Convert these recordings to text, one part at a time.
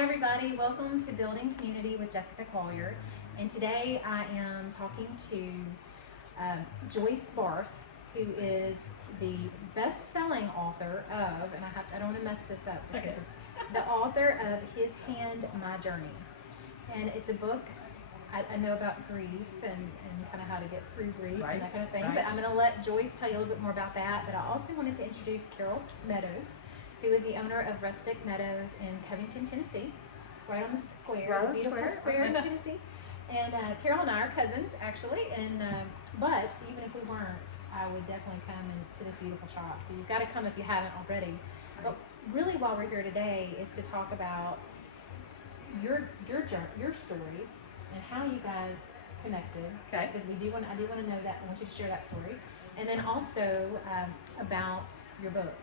Hi everybody, welcome to Building Community with Jessica Collier. And today I am talking to Joyce Barth, who is the best-selling author of, and I don't want to mess this up because it's the author of His Hand, My Journey. And it's a book, I know about grief and kind of how to get through grief and that kind of thing, but I'm going to let Joyce tell you a little bit more about that. But I also wanted to introduce Carol Meadows, who is the owner of Rustic Meadows in Covington, Tennessee, right on the square, right on the beautiful square in Tennessee. And Carol and I are cousins, actually, and but even if we weren't, I would definitely come to this beautiful shop. So you've got to come if you haven't already. But really, while we're here today, is to talk about your stories and how you guys connected. Okay. Because I do want to know that. I want you to share that story, and then also about your book.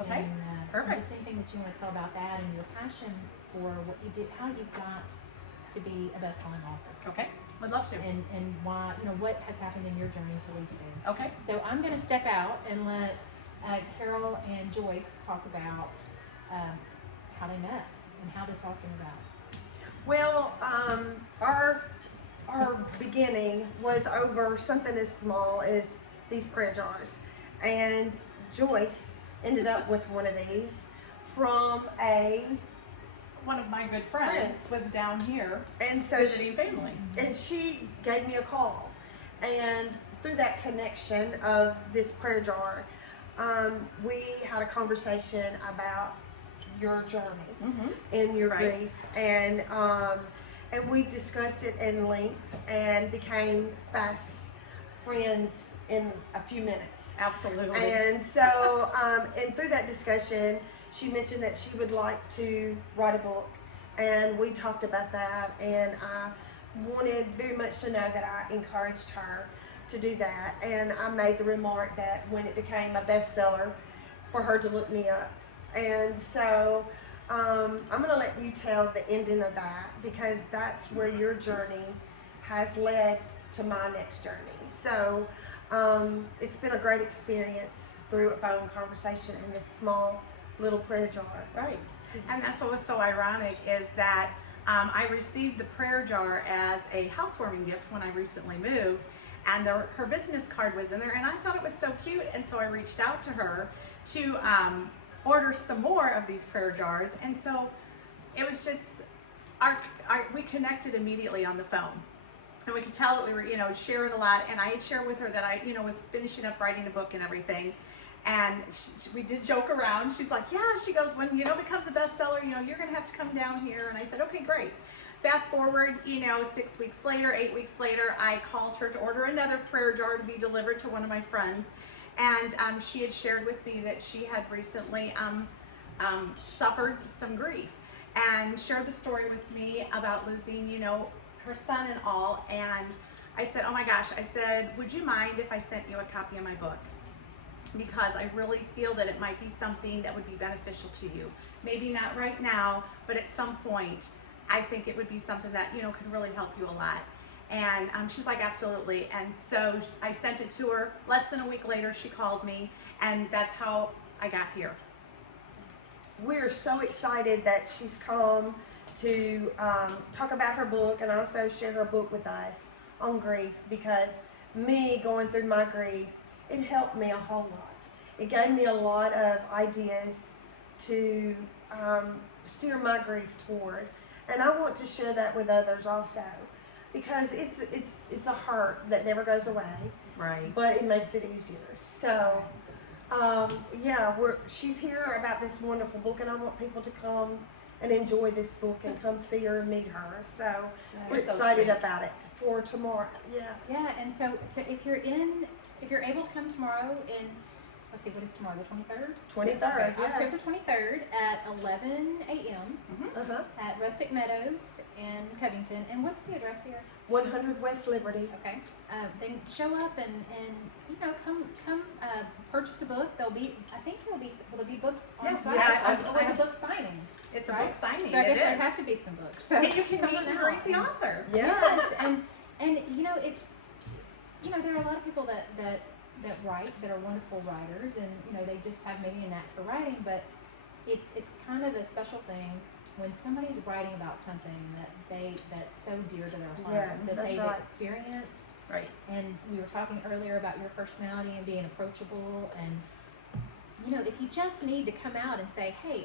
Okay. And, Perfect. Just anything that you want to tell about that and your passion for what you did, how you got to be a best-selling author. Okay. Would love to. And why, what has happened in your journey to lead you there. Okay. So I'm going to step out and let Carol and Joyce talk about how they met and how this all came about. Well, our beginning was over something as small as these prayer jars, and Joyce ended up with one of these from one of my good friends was down here and so visiting family. And she gave me a call, and through that connection of this prayer jar, we had a conversation about your journey and your grief, and we discussed it in length and became fast friends in a few minutes. Absolutely. And so, and through that discussion, she mentioned that she would like to write a book, and we talked about that, and I wanted very much to know that I encouraged her to do that, and I made the remark that when it became a bestseller, for her to look me up. And so I'm going to let you tell the ending of that, because that's where your journey has led to my next journey. So it's been a great experience through a phone conversation in this small little prayer jar. Right. And that's what was so ironic is that I received the prayer jar as a housewarming gift when I recently moved, and her business card was in there, and I thought it was so cute, and so I reached out to her to order some more of these prayer jars. And so it was just we connected immediately on the phone, and we could tell that we were sharing a lot. And I had shared with her that I was finishing up writing a book and everything, and we did joke around. She's like, yeah, she goes, when it becomes a bestseller, you're gonna have to come down here. And I said, okay, great. Fast forward 6 weeks later, 8 weeks later, I called her to order another prayer jar to be delivered to one of my friends. And she had shared with me that she had recently suffered some grief, and shared the story with me about losing, her son and all. And I said, oh my gosh, I said, would you mind if I sent you a copy of my book? Because I really feel that it might be something that would be beneficial to you. Maybe not right now, but at some point, I think it would be something that, could really help you a lot. And she's like, absolutely. And so I sent it to her. Less than a week later, she called me, and that's how I got here. We're so excited that she's come to talk about her book and also share her book with us on grief, because me going through my grief, it helped me a whole lot. It gave me a lot of ideas to steer my grief toward, and I want to share that with others also, because it's a hurt that never goes away, right? But it makes it easier. So she's here about this wonderful book, and I want people to come and enjoy this book and come see her and meet her. So we're excited about it for tomorrow. Yeah, and so if you're able to come tomorrow let's see, what is tomorrow, the 23rd? 23rd, so October 23rd at 11 a.m. At Rustic Meadows in Covington. And what's the address here? 100 West Liberty. Okay. Then show up and come purchase the book. Will there be books on Yes, site? yes. It's a book signing. It's a right? book signing. So I guess there have to be some books. So and you can meet and greet the author. Yes, and it's there are a lot of people that write, that are wonderful writers, and they just have maybe a knack for writing, but it's kind of a special thing when somebody's writing about something that's so dear to their heart, Yes, that that's they've right. experienced. Right. And we were talking earlier about your personality and being approachable, and if you just need to come out and say, hey,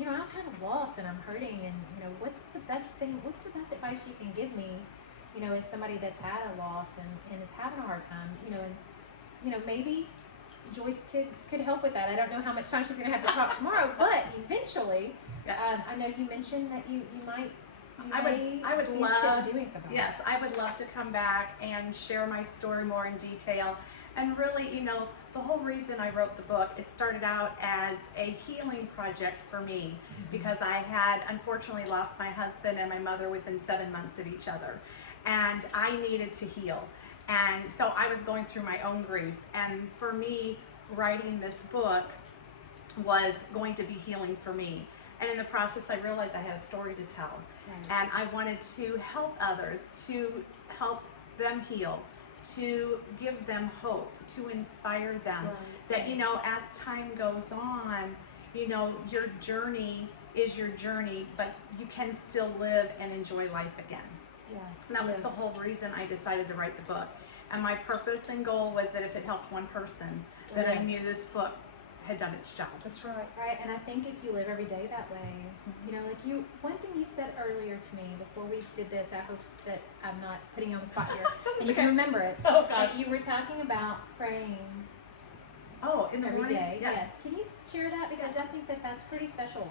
I've had a loss and I'm hurting, and what's the best advice you can give me, as somebody that's had a loss and is having a hard time, and maybe Joyce could help with that. I don't know how much time she's gonna have to talk tomorrow, but eventually, Yes. I know you mentioned that you might. I would be interested love, in doing something. yes, I would love to come back and share my story more in detail. And really, the whole reason I wrote the book, it started out as a healing project for me, because I had unfortunately lost my husband and my mother within 7 months of each other. And I needed to heal. And so I was going through my own grief. And for me, writing this book was going to be healing for me. And in the process, I realized I had a story to tell. Right. And I wanted to help others, to help them heal, to give them hope, to inspire them. Right. That, as time goes on, your journey is your journey, but you can still live and enjoy life again. Yeah. And that was Yes. the whole reason I decided to write the book. And my purpose and goal was that if it helped one person, that I Yes. knew this book had done its job. That's right. Right, and I think if you live every day that way, one thing you said earlier to me before we did this, I hope that I'm not putting you on the spot here, and you can remember it, Oh gosh. that you were talking about praying Oh, in the every morning? day. Yes. Can you share that? Because I think that that's pretty special.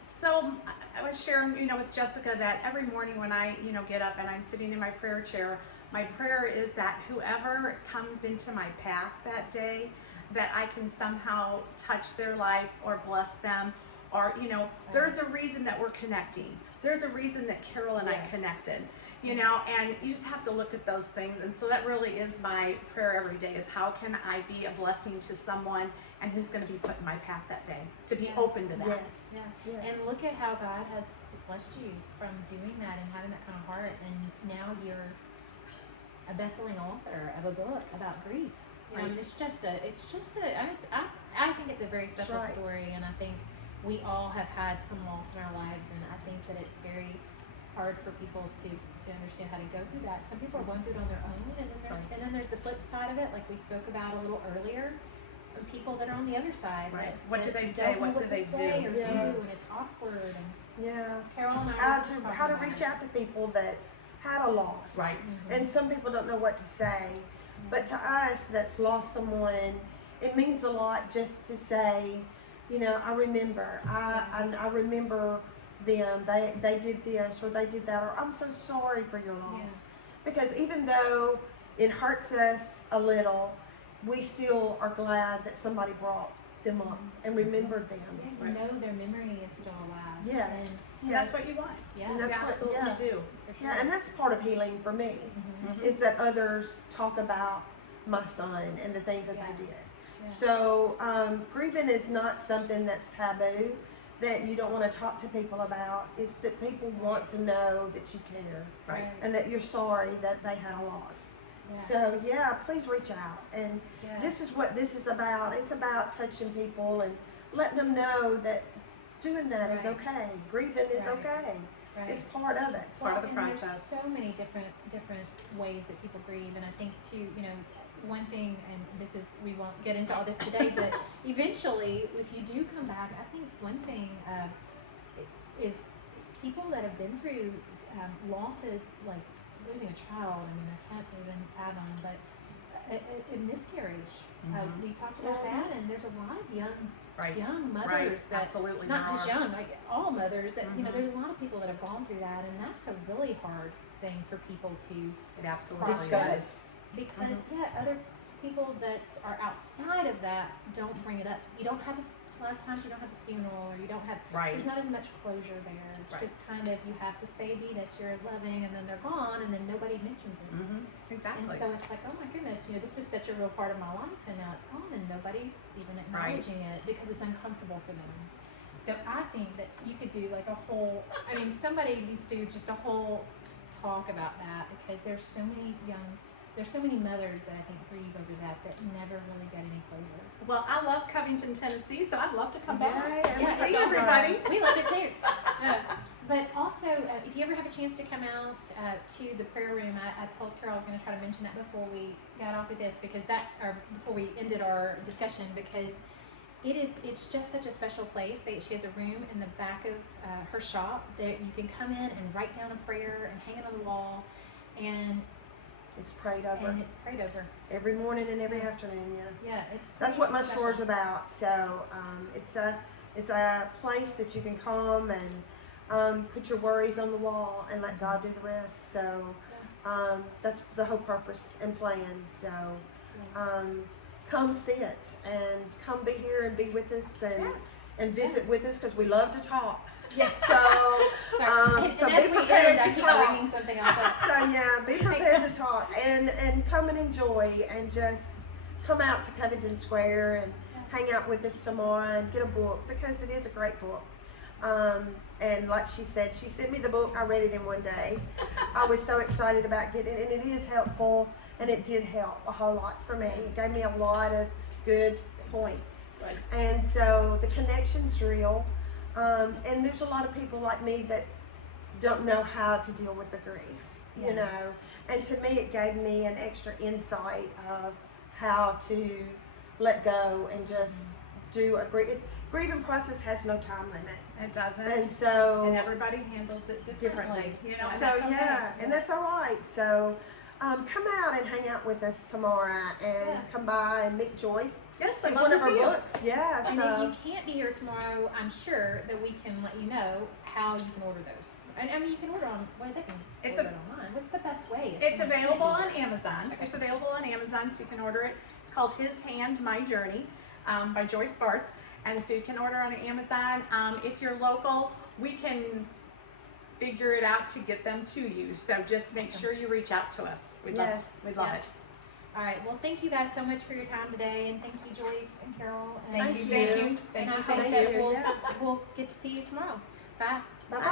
So I was sharing, with Jessica that every morning when I, get up and I'm sitting in my prayer chair, my prayer is that whoever comes into my path that day, that I can somehow touch their life or bless them, or, there's a reason that we're connecting. There's a reason that Carol and I Yes. connected, and you just have to look at those things. And so that really is my prayer every day, is how can I be a blessing to someone and who's going to be put in my path that day, to be Yeah. open to that. Yes. Yeah. Yes. And look at how God has blessed you from doing that and having that kind of heart, and now you're a best-selling author of a book about grief. I mean, it's just a. I mean, I think it's a very special Right. story, and I think we all have had some loss in our lives, and I think that it's very hard for people to understand how to go through that. Some people are going through it on their own, and then there's the flip side of it, like we spoke about a little earlier. And people that are on the other side. Right. that- What do that they don't say? know What do to they say do? Or Yeah. do, and it's awkward. And Yeah. Carol and I How were to talking how to about reach it. out to people that's had a loss. Right. And some people don't know what to say. But to us that's lost someone, it means a lot just to say, I remember. I remember them. They did this or they did that, or I'm so sorry for your loss. Yeah. Because even though it hurts us a little, we still are glad that somebody brought them up and remembered them. Yeah, you Right. know their memory is still alive. Yes. And Yes. that's what you want. And, yeah. And You that's what- absolutely yeah. do. for sure. Yeah, and that's part of healing for me. Mhm. Is that others talk about my son and the things that Yeah. they did. Yeah. So grieving is not something that's taboo, that you don't want to talk to people about. It's that people want to know that you care Right. and that you're sorry that they had a loss. Yeah. So yeah, please reach out. And Yeah. this is what this is about. It's about touching people and letting them know that doing that is Right. okay. Grieving is Right. okay. Right. It's part of it. part of the and process. There's so many different ways that people grieve, and I think too, one thing, and this is, we won't get into all this today, but eventually, if you do come back, I think one thing is people that have been through losses, like losing a child. I mean, I can't even fathom, but a miscarriage. Mhm. We talked about that, and there's a lot of young Right. mothers Right. that Absolutely. not there just are. young, like all mothers that Mhm. there's a lot of people that have gone through that, and that's a really hard thing for people to It absolutely Discuss. is. because other people that are outside of that don't bring it up. You don't have a lot of times you don't have a funeral, or you don't have Right. there's not as much closure there. It's Right. just kind of, you have this baby that you're loving, and then they're gone, and then nobody mentions it. Mm-hmm. Exactly. And so it's like, oh my goodness, this was such a real part of my life, and now it's gone, and nobody's even Right. acknowledging it because it's uncomfortable for them. So I think that you could do like a whole, somebody needs to do just a whole talk about that, because there's so many mothers that I think grieve over that never really get any closure. Well, I love Covington, Tennessee, so I'd love to come Yay, back and and Yeah, see it's all everybody. We love it too. Yeah. But also, if you ever have a chance to come out to the prayer room, I told Carol I was going to try to mention that before we got off of this, because before we ended our discussion, because it's just such a special place. She has a room in the back of her shop that you can come in and write down a prayer and hang it on the wall, and It's prayed over. And it's prayed over Every morning and every afternoon, yeah. Yeah, it's That's what my special. store's about. So it's a place that you can come and put your worries on the wall and let God do the rest. So that's the whole purpose and plan. So come sit and come be here and be with us and visit with us, because we love to talk. Yes. So, and so as be we prepared end, I to keep talk. reading something else. So yeah, be prepared to talk and come and enjoy and just come out to Covington Square and hang out with us tomorrow and get a book, because it is a great book. And like she said, she sent me the book. I read it in one day. I was so excited about getting it, and it is helpful, and it did help a whole lot for me. It gave me a lot of good points. Right. And so the connection's real. And there's a lot of people like me that don't know how to deal with the grief, you know. And to me, it gave me an extra insight of how to let go and just do a grieving process has no time limit. It doesn't. And so and everybody handles it differently. You know, and so that's okay. and that's all right. So come out and hang out with us tomorrow, and come by and meet Joyce. Yes, I'd It's love one to of her see you. books. Yeah. And so if you can't be here tomorrow, I'm sure that we can let you know how you can order those. And I mean, you can order on. Well, they can It's order it online. What's the best way? It's You can't available do on that. Amazon. Okay. It's available on Amazon, so you can order it. It's called His Hand, My Journey by Joyce Barth. And so you can order on Amazon. If you're local, we can figure it out to get them to you. So just make Awesome. sure you reach out to us. We'd love Yeah. it. All right. Well, thank you guys so much for your time today, and thank you, Joyce and Carol. And Thank you. Thank Thank you. you. Thank And I you. hope Thank that you. we'll get to see you tomorrow. Bye. bye bye.